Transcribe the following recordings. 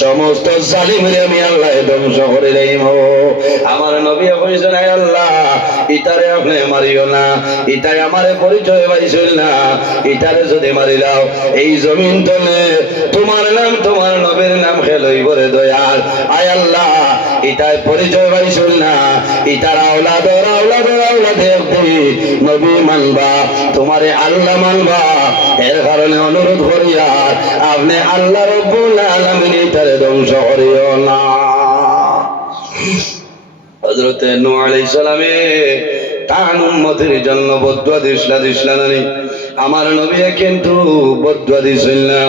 সমস্ত জালিমরে আমি আল্লাহ ধ্বংস করে দেব। আমার নবী কইছেন, হে আল্লাহ, ইতারে আপনি মারিও না, ইতাই আমারে পরিচয় পাইছিল না, ইতারে যদি মারি দাও এই জমিন তলে তোমার নাম তোমার নবীর নাম খেলই বলে দয়াল। আয় আল্লাহ, ইতাই পরিচয় পাইছিল না, ইতার আওলাদ নবী মানবা, তোমারে আল্লাহ মানবা। এর কারণে অনুরোধ করিয়া আপনি আল্লাহ রব্বুল আলামিন ইতারে ধ্বংস করিও না। হযরত নূহ আলাইহিস সালামে তার উম্মতের জন্য বদদুয়া দিছিলেন। আমার নবী কিন্তু বদদুয়া দিছিলেন না।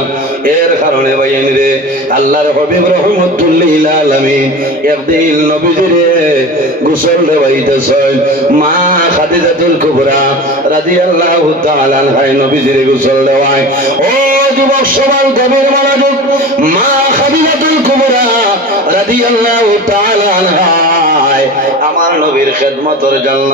এর কারণে ভাইয়েন রে, আল্লাহর হাবিব রাহমাতুল লিল আলামিন একদিন নবীজিরে গোসল দেওয়াইতেছেন। মা খাদিজাতুল কুবরা রাদিয়াল্লাহু তাআলা আনহা নবীজিরে গোসল দেওয়ায়। ও যুবক সমাজ, গভীর মনোযোগ। মা খাদিজাতুল কুবরা রাদিয়াল্লাহু তাআলা আনহা আমার নবীর খেদমতের জন্য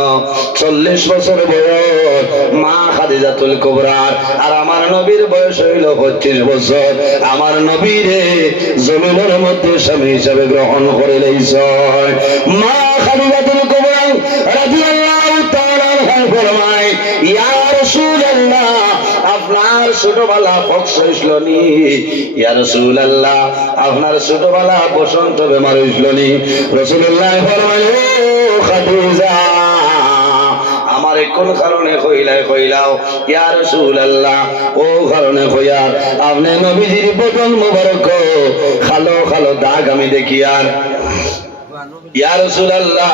40 বছর বয়স মা খাদিজাতুল কুবরা, আর আমার নবীর বয়স হইল 25 বছর। আমার নবীরে জমিনের মধ্যে স্বামী হিসাবে গ্রহণ করে লইছেন। মা খাদিজাতুল কুবরা রাদিয়াল্লাহু তাআলা আনহা ফরমায়, ইয়া রাসূলুল্লাহ, আপনার ছোটবেলা পক্ষ হইছিল নি? ইয়া রাসূলুল্লাহ, আপনার ছোটবেলা বসন্ত বেমার হইছিল নি? রাসূলুল্লাহ ফরমায়, ও খাদিজা, আমার কোন কারণে কইলাও? ইয়া রাসূলুল্লাহ, ও কারণে কইয়ার আপনি নবীজির বদন মোবারক খালো খালো দাগ আমি দেখি। আর ইয়া রাসূলুল্লাহ,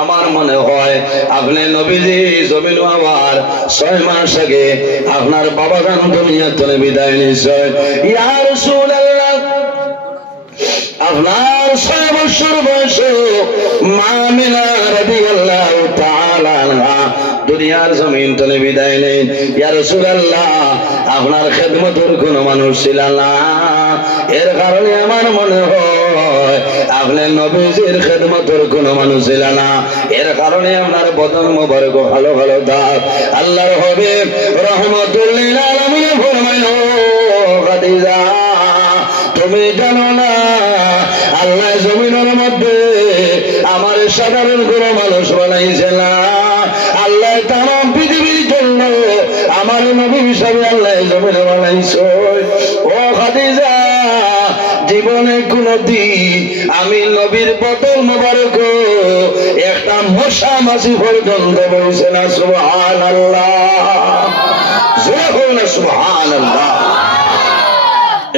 আমার মনে হয় আপনি নবীজি জমিন হওয়ার 6 মাস আগে আপনার বাবা গান দুনিয়া থেকে বিদায় নিয়েছেন। ইয়া রাসূলুল্লাহ, আপনার 6 বছর বয়সে মা আমিনা রাদিয়াল্লাহু তাআলা আনহা দুনিয়ার জমিন থেকে বিদায় নেন। ইয়া রাসূলুল্লাহ, আপনার খেদমতের কোন মানুষ ছিল না। এর কারণে আমার মনে হয় আপনি নবীজির খেদমতের কোন মানুষ ছিল না। এর কারণে আপনার বদন মোবারক ভালো ভালো দাগ। আল্লাহর হাবিব রাহমাতুল লিল আলামিন ফরমায়, ও খাদিজা, তুমি জানো না আল্লাহ জমিনের মধ্যে আমার সাধারণ কোন মানুষ বানাইছে না। আল্লাহ তামাম পৃথিবীর জন্য আমার নবী হিসাবে আল্লাহ জমিনে বানাইছে। ও খাদিজা, জীবনে কোনদিন আমি নবীর বদন মোবারক একটা মশা মাছি পর্যন্ত বলছে না। সুবহানাল্লাহ, জোরে বলুন না সুবহানাল্লাহ।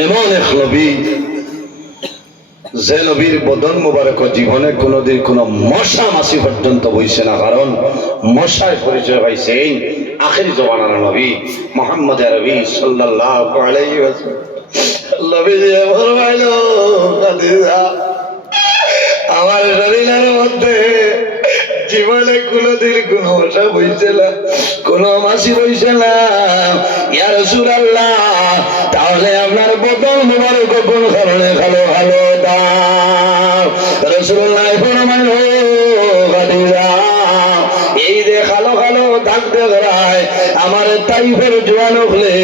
এমন এক নবী, যে নবীর বদন মোবারক জীবনে কোনদিন কোন মশা মাছি পর্যন্ত বইছে না। কারণ মশায় পরিচয় পাইছেন আখিরি জমানার নবী মুহাম্মদ আরবি সাল্লাল্লাহু আলাইহি ওয়াসাল্লাম। নবীজি ফরমাইল, খাদিজা, আমার শরীরের মধ্যে জীবনে কোনদিন কোন মশা বইছে না, কোন মাছি বইছে না। ইয়া রাসূলুল্লাহ, তাহলে আপনার বদন মোবারক কোন কারণে ভালো ভালো দাও? রাসূলুল্লাহ ফরমাইল, ও খাদিজা, এই যে কালো কালো দাগ দেখায় আমার তাইফের জোয়ান হলে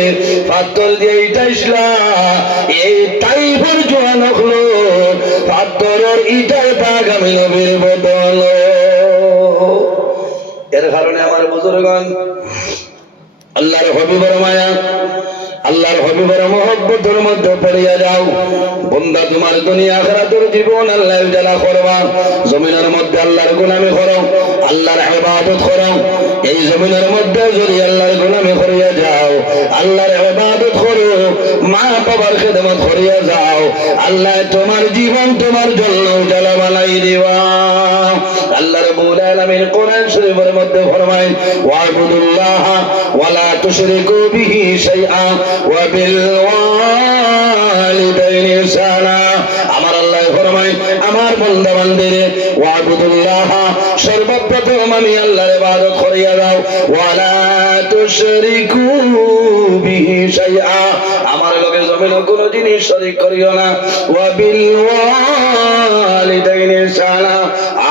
পাথর দিয়ে ইটাইছিলা, এই তাইফের জোয়ান হলো পাথরের ইটার দাগ আমি নবীর বদন। এর কারণে আমার বুজুর্গণ, আল্লাহর হাবিবের মায়া, আল্লাহর হাবিবের মহব্বতের মধ্যে পড়িয়া যাও। বান্দা, তোমার দুনিয়া আখিরাতের জীবন আল্লাহ উজালা করবা। জমিনের মধ্যে আল্লাহর গোলামি করো, আল্লাহর ইবাদত করো। এই জমিনের মধ্যে যদি আল্লাহর গোলামি করিয়া যাও, আল্লাহর ইবাদত করো, মা বাবার খেদমত করিয়া যাও, আল্লাহ তোমার জীবন তোমার জন্য উজালা বানাই দিবা। আল্লাহ রাব্বুল আলামিন কোরআন শরীফের মধ্যে ফরমায়, ওয়াবুদুল্লাহ ওয়ালা তুশরিকু বিহি শাইআ ওয়া বিল ওয়ালিদাইনি ইহসানা। আমার আল্লাহ ফরমায়, আমার বান্দা বান্দিরে ওয়াবুদুল্লাহ, সর্বপ্রথম আমি আল্লাহর ইবাদত করিয়া দাও, ওয়ালা তুশরিকু বিহি শাইআ, আমার লগে জমিনে কোনো জিনিস শরীক করিও না, ওয়া বিল ওয়ালিদাইনি ইহসানা,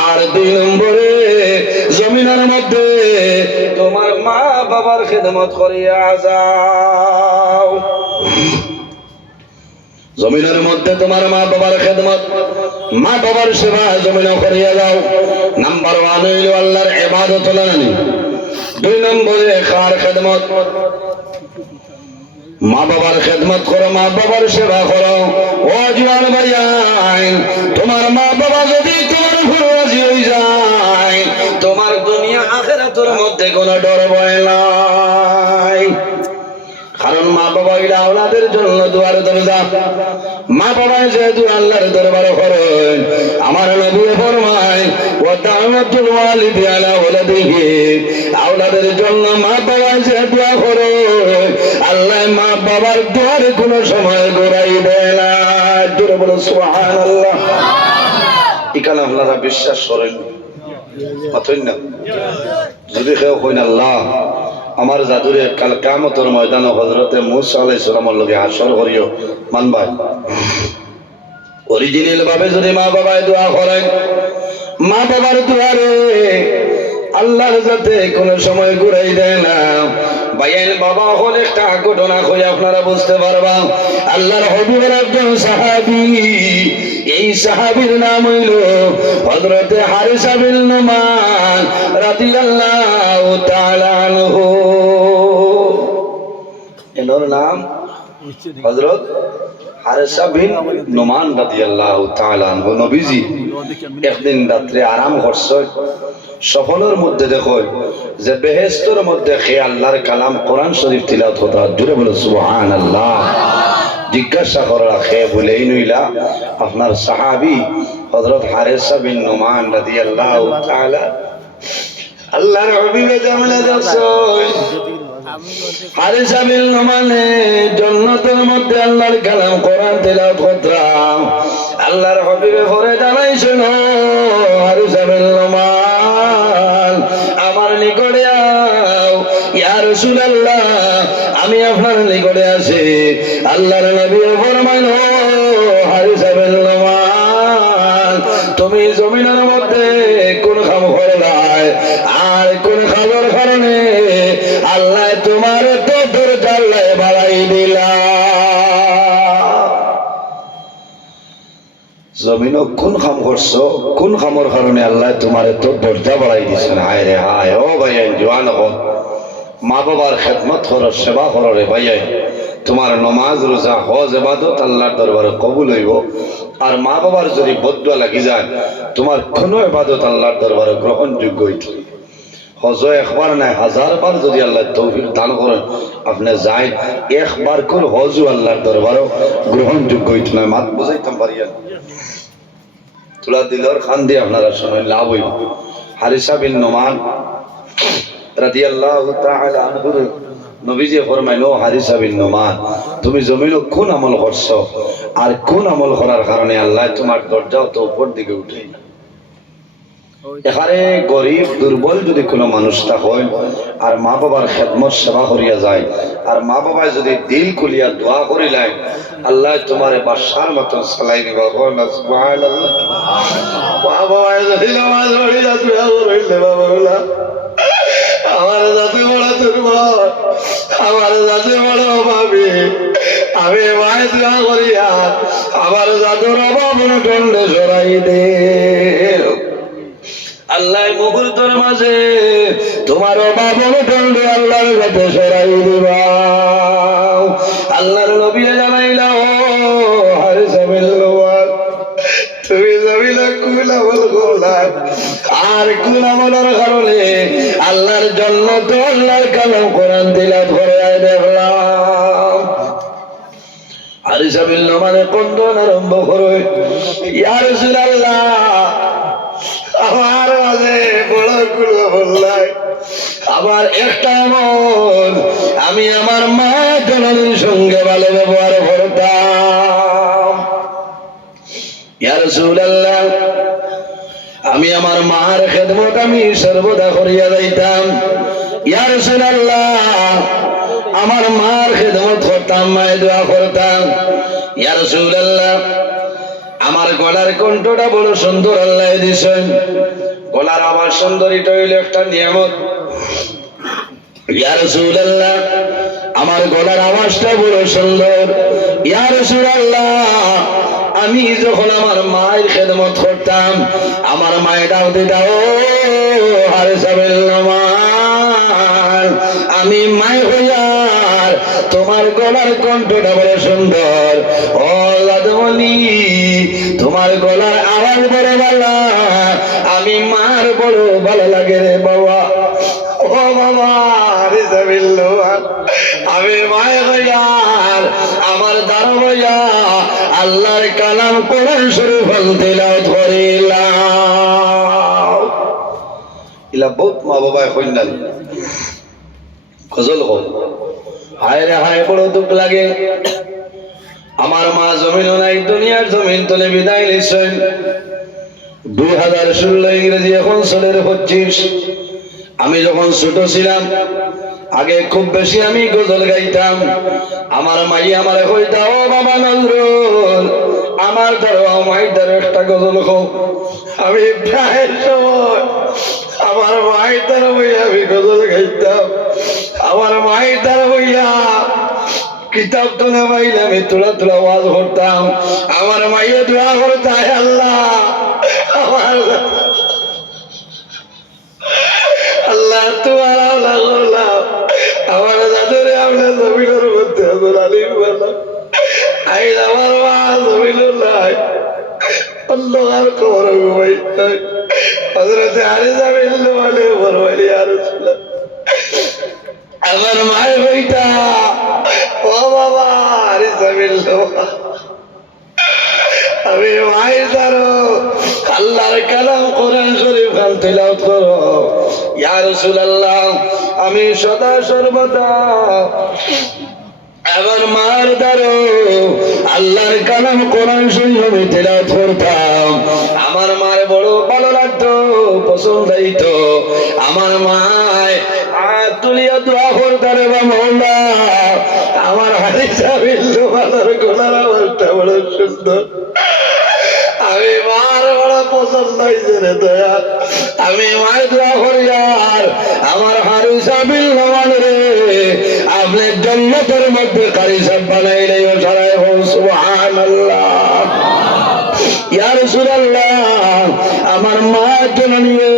আর 2 নম্বরে জমিনের মধ্যে তোমার মা বাবার খেদমত করিয়া যাও। জমিনের মধ্যে তোমার মা বাবার খেদমত, মা বাবার সেবা জমিনে করিয়া যাও। নাম্বার 1 হইল আল্লাহর ইবাদত লানি। 2 নম্বরে কার খেদমত? মা বাবার খেদমত করো, মা বাবার সেবা করো। ও জওয়ান ভাইয়ান, তোমার মা বাবা যদি তোমার উপর রাজি হয়ে যায়, তোমার দুনিয়া আখিরাতের মধ্যে কোনো ডর ভয় নাই। কারণ মা বাবা হইলা আওলাদের জন্য দুয়ার দরজা। মা বাবা যেহেতু আল্লাহর দরবারে করেন, আমার নবী ফরমায় ওয়া দাওয়াতুল ওয়ালিদি আলা ওয়ালাদিহি, আওলাদের জন্য মা বাবা যে দোয়া করে, আল্লাহ মা বাবার দুয়ারে কোনো সময় ঘুরাই দেয় না। জোরে বলো সুবহানাল্লাহ। এখানে আপনারা বিশ্বাস করেন অথই না? যদি কেউ কইন আল্লাহ আমার জাদুরে কাল কিয়ামতের ময়দানে হযরতে মূসা আলাইহিস সালামের লগে হাসর করিও, মানবা? অরিজিনাল ভাবে যদি মা বাবায় দোয়া করেন, মা বাবার দুয়ারে আল্লাহর যাতে কোনো সময় ঘুরাই দেয় না। ভাইয়ের বাবা হল একটা ঘটনা কই আপনারা বুঝতে পারবা। আল্লাহর হাবিবের একজন সাহাবী, এই সাহাবীর নাম হইল হযরতে হারিসা বিন নুমান রাদিয়াল্লাহু তাআলা আনহু। এনার নাম হযরত হারিসা বিন নুমান রাদিয়াল্লাহু তাআলা আনহু। নবীজি একদিন রাত্রে আরাম করছে, সফলের মধ্যে দেখো যে বেহেশতের মধ্যে খে আল্লাহর কালাম কোরআন শরীফ তিলাওয়াত হতো। জোরে বলো সুবহানাল্লাহ। জিজ্ঞাসা করা খে বলেই নইলা আপনার সাহাবী হযরত হারিসা বিন নুমান রাদিয়াল্লাহু তাআলা আল্লাহর হাবিবে জামালে দর্শন। হারিসা বিন নুমানে জান্নাতের মধ্যে আল্লাহর কালাম কোরআন তিলাওয়াত করতাম। আল্লাহর হাবিবে পরে জানাইছিল হারিসা বিন নুমান আমার নিকটে আও, ইয়া রাসূলুল্লাহ আমি আপনার নিকটে আছি। আল্লাহর নবী ফরমাইল হারিসা বিন নুমান তুমি জমিনের মধ্যে কোন কাম করলাই আর কোন খাবার কারণে আল্লাহ তোমার তো দরজা বাড়াই দিলা। জমিন কোন কাম করছো, কোন কামের কারণে আল্লাহ তোমার তো দরজা বাড়াই দিছেন? হায় রে হায়। ও ভাইয়ান জওয়ান হন, মা বাবার খেদমত করো, সেবা করো রে ভাইয়ান। তোমার নমাজ রোজা হজ ইবাদত আল্লাহর দরবারে কবুল হইব। আর মা বাবার যদি বদদুয়া লাগি যায়, তোমার কোন ইবাদত আল্লাহর দরবারে গ্রহণযোগ্য হইতে। হজ একবার নাই 1000 বার যদি আল্লাহ তৌফিক দান করেন, আপনি যাই একবার করে হজও আল্লাহর দরবারে গ্রহণযোগ্য হইতে নয়। মাত বুঝাইতাম পারিয়া তুলা দিলর খান দিয়ে আপনারা শুনে লাভ হইব। হারিসা বিন নুমান রাদিয়াল্লাহু তাআলা আনহু নবীজি ফরমাইল হারিসা বিন নুমান তুমি জমিনে কোন আমল করছো আর কোন আমল করার কারণে আল্লাহ তোমার দরজা তো উপর দিকে উঠে। এখানে গরিব দুর্বল যদি কোনো মানুষ হয় আর মা বাবার খেদমত সেবা করিয়া যায়, আর মা বাবায় যদি দিল খুলিয়া দোয়া করিলেন, আল্লাহ তোমার বাদশার মতন চালাই নিবা। সুবহানাল্লাহ। বাবায় যদি নামাজ পড়িয়া দোয়া করিলে বাবা আমার যাতে বড় দুর্বল, আমার যাতে বড় অভাবী, আমি মায় দোয়া করিয়া আমার জাদুর অভাব দণ্ডে সরাই দে। আল্লাহ মুহূর্তের মাঝে তোমার অভাব দণ্ডে আল্লাহর কাছে সরাই দিবা। আল্লাহর নবী জানাইলা ও হারিসা বিন নুমান তুমি জমিনে কোন আমল করলা আর কোন আমলের কারণে আল্লাহর জন্য তো আল্লাহর কালাম কোরআন তিলাওয়াত করে দেখলাম। হারিসা বিন নুমানে কন্দন আরম্ভ করে, ইয়া রাসূলুল্লাহ আমার মাঝে বড় গুলো বললাই, আবার একটা আমল আমি আমার মা জননীর সঙ্গে ভালো ব্যবহার করতাম। ইয়া রাসূলুল্লাহ আমি আমার মার খেদমত আমি সর্বদা করিয়া যাইতাম। ইয়া রাসূলুল্লাহ আমার মার খেদমত করতাম, মায়ের দোয়া করতাম। ইয়া রাসূলুল্লাহ আমার গলার কণ্ঠটা বড় সুন্দর আল্লাহ দিয়েছেন, গলার আওয়াজ সুন্দর, এটা হইল একটা নিয়ামত। ইয়া রাসূলুল্লাহ আমার গলার আওয়াজটা বড় সুন্দর। ইয়া রাসূলুল্লাহ, আমি যখন আমার মায়ের খেদমত করতাম, আমার মায়ের ডাক দিতাম, ও হারেসা বিন নোমান, আমি মায় হইয়ার তোমার গলার কণ্ঠটা বড় সুন্দর। ও দাদুমণি, তোমার গলার আওয়াজ বড় ভালো, আমি মার বড় ভালো লাগে রে বাবা। ও বাবা, হারেসা বিন নোমান, আমি মায় হইয়ার আমার দ্বারা হইয়া আল্লাহর কালাম কোরআন শরীফ তেলাওয়াত করিলাম। ইলা বহুত মা বাবা কইনাল গজল গো, হায় রে হায় বড় দুঃখ লাগে। আমার মা জমিনও নাই, দুনিয়ার জমিন তলে বিদায় নিছেন 2016 ইংরেজি, এখন চলে 25। আমি যখন ছোট ছিলাম, আগে খুব বেশি আমি গজল গাইতাম। আমার মাই আমার কইতা, ও বাবা নজরুল, আমার দ্বারা মায়ের দ্বারা একটা গজল হোক। আমি প্রায় সময় আমার মায়ের দ্বারা বইয়া আমি গজল গাইতাম। আমার মায়ের দ্বারা বইয়া কিতাব তুলে পাইলে আমি তোলা তোলা ওয়াজ করতাম। আমার মাইয়ে দোয়া করতে, আল্লাহ আল্লাহ তোমার আল্লাহ করলাম, আমার দাদুরে আপনার জমিনের মধ্যে আইন আমার মা জমিন নাই, অন্ধকার খবর ঘুমাই হজরতে হারেসা বিন নোমানে ফরমাইল, ইয়া রাসূলুল্লাহ, আমার মায়ের বইটা, ও বাবা হারেসা বিন নোমান, আমি মায়ের দ্বারা আল্লাহর কালাম কোরআন শরীফ তেলাওয়াত করো। ইয়া রাসূলুল্লাহ, আমি সদা সর্বদা আমার মার দ্বারা আল্লাহর কালাম কোরআন শরীফ আমি তেলাওয়াত করতাম। আমার মার বড় ভালো লাগতো, পছন্দ হইতো। আমার মায় হাত তুলিয়া দোয়া করতে, রে বা মওলা, আমার হারেসা বিন নোমানের গলার আওয়াজটা বড় সুন্দর, আমি মার বড় পছন্দ হয়েছে রে দয়া। আমি মায়ের দোয়া করি, আর আমার হারেসা বিন নোমান রে আপনি জান্নাতের মধ্যে কারি সাহেব বানাইলে সারাই হোক, সুবহানাল্লাহ। ইয়া রাসূলুল্লাহ, আমার মা জননী রে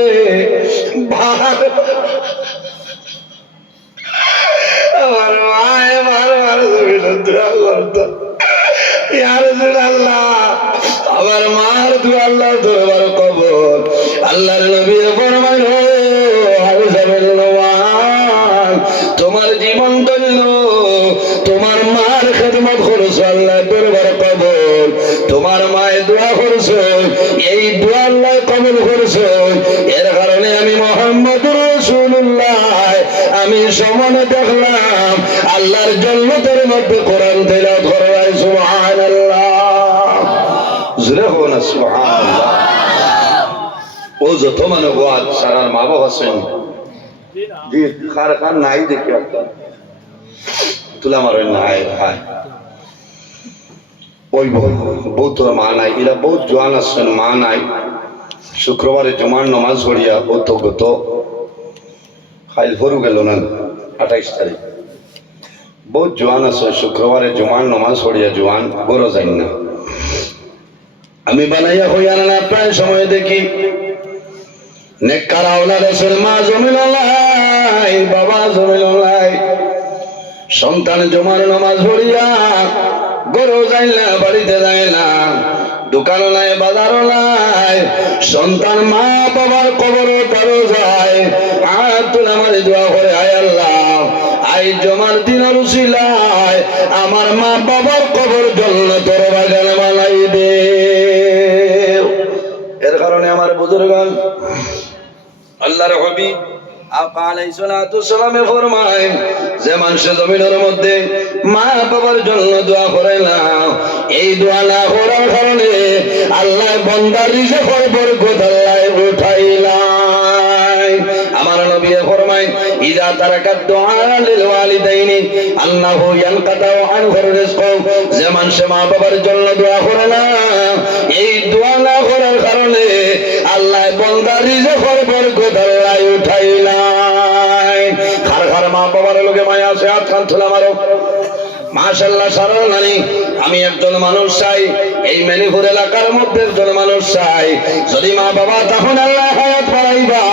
আমার মায়ে বারবার দোয়া করতো। ইয়া রাসূলুল্লাহ, আমার মার দোয়া আল্লাহর দরবারে কবুল। আল্লাহর নবী ফরমাইল, হারেসা বিন নোমান, তোমার জীবন ধন্য, তোমার মার খেদমত করছো, আল্লাহর দরবারে কবুল। তোমার মায়ের দোয়া করছো, এই দোয়া আল্লাহ কবুল করছো। এর কারণে আমি মুহাম্মদুর রাসূলুল্লাহ আমি সমানে দেখলাম আল্লাহর জান্নাতের মধ্যে কোরআন তেলাওয়াত করায়, সুবহানাল্লাহ। জোরে হো না সুবহানাল্লাহ। ও যত মানে গোয়াল সারার মা বাবা আছেন, জি খার খান নাই দেখি একটা তুলা মারেন না, হায় হায় ওই বহুত মা নাই, এরা বহুত জোয়ান আসছেন, মা নাই। শুক্রবারে জুমার নামাজ পড়িয়া বহুত গত খাইল ভরু গেল না 28 তারিখ। বহুত জোয়ান আছে, শুক্রবারে জুমার নামাজ পড়িয়া জোয়ান বড় যাই না। আমি বানাইয়া হইয়া না প্রায় সময় দেখি নেককার আওলাদ আছেন, মা জমিন নাই, বাবা জমিন নাই, সন্তান জুমার নামাজ পড়িয়া গরু যায় না, বাড়িতে যায় না, দোকানও নাই, বাজারও নাই, সন্তান মা বাবার কবরও তারও যায়। আর তুলে আমার দোয়া করে, আয় আল্লাহ, আই জমার দিনের উসিলায় আমার মা বাবার কবর জান্নাতের বাগান বানাই দে। এর কারণে আমার বুজুর্গগণ, আল্লাহর হাবিব আকা আলাইহিস সালাতু সালামে ফরমায় যে মানুষ জমিনের মধ্যে মা বাবার জন্য দোয়া করে না, এই দোয়া না করার কারণে আল্লাহ বান্দার রিজিকের বরকত আল্লাহ উঠাইলাই। আমার নবী ফরমায়, ইজা তারাকাত দুআ লিল ওয়ালিদাইনি আল্লাহু ইয়ানকাতাউ আনহুর রিজক, যে মানুষ মা বাবার জন্য দোয়া করে না, এই দোয়া না করার কারণে আল্লাহ বান্দার রিজিকের বরকত আল্লাহ উঠাইলাই। খার খার মা বাবার লোকে মায়া আছে, হাত কান তুলে মারো। মাশাআল্লাহ সারা নানি আমি একজন মানুষ চাই এই মেনিপুর এলাকার মধ্যে একজন মানুষ চাই যদি মা বাবা তখন আল্লাহ হায়াত বাড়াইবা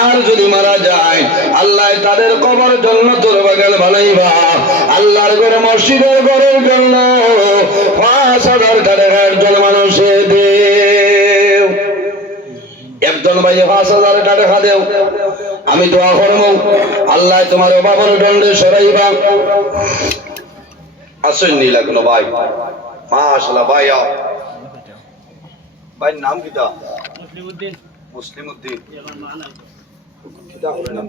আর যদি মারা যায় আল্লাহ তাদের কবর জান্নাতুল বাগান বানাইবা আল্লাহর ঘরে মসজিদের ঘরের জন্য 5,000 টাকা একজন মানুষে দেও একজন ভাই 5,000 টাকা দেও আমি দোয়া করব আল্লাহ তোমার বাবার দণ্ডে সরাইবা আসেন নি লাগলো ভাই মাশাআল্লাহ ভাই ভাই নাম কিটা মুসলিমউদ্দিন কিটা হলো নাম